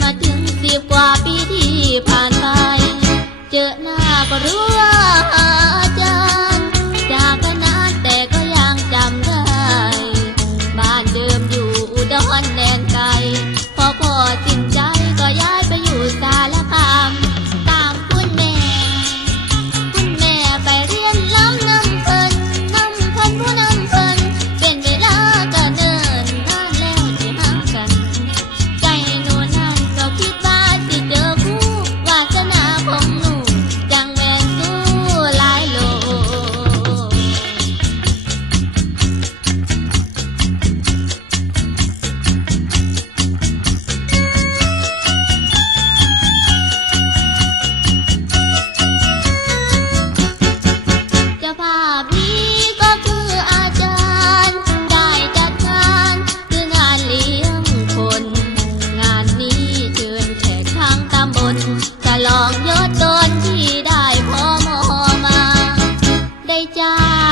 มาถึงสิบกว่าปีที่ผ่านไป เจอหน้าก็รู้ว่าอาจารย์ จากกันนานแต่ก็ยังจำได้ บ้านเดิมอยู่ดอนแดนไกลพอพ่อจ 家。